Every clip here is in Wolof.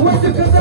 Wait,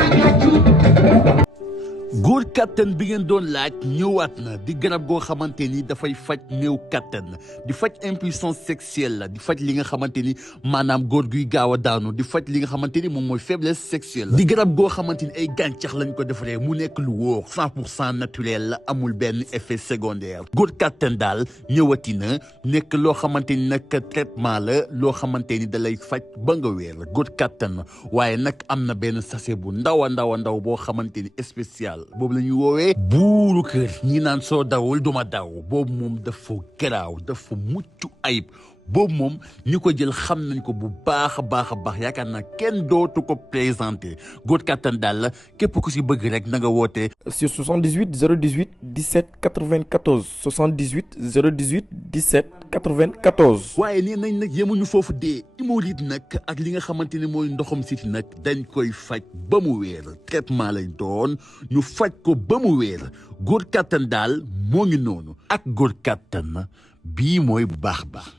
I got you. góor kattan bi ngeen doon laaj ñëwaat na di garab goo xamante ni dafay faj néew kattan di faj impuissance sexuelle la di faj li nga xamante ni maanaam góor guy gaaw a daanu di faj li nga xamante ni moom mooy faiblesse sexuelle di garab goo xamante ni ay gàncax lañ ko defaree mu nekk lu wóor 100% naturel la amul benn effet secondaire góor kattan daal ñëwati na nekk loo xamante ni nag traitement la loo xamante ni da lay faj ba nga wér góor kattan waaye nag am na benn sachet bu ndaw a ndaw boo xamante ni spécial boobu la ñuy woowee buuru kër ñi naan soo dawul duma daw boobu moom dafa garaaw dafa mucc ayib boobu moom ñi ko jël xam nañ ko bu baax a baax yaakaar naa kenn dootu ko présenté góor kattan daal la képp ku si bëgg rek na nga woote sur 78 018 17 94 78 018 17 94. waaye nee nañ nag yemuñu foofu dee hémorroïde nag ak li nga xamante ne mooy ndoxam siti nag dañ koy faj ba mu wéer traitement lañ doon ñu faj ko ba mu wéer góor kattan daal moo ngi noonu ak góor kattan bii mooy bu baax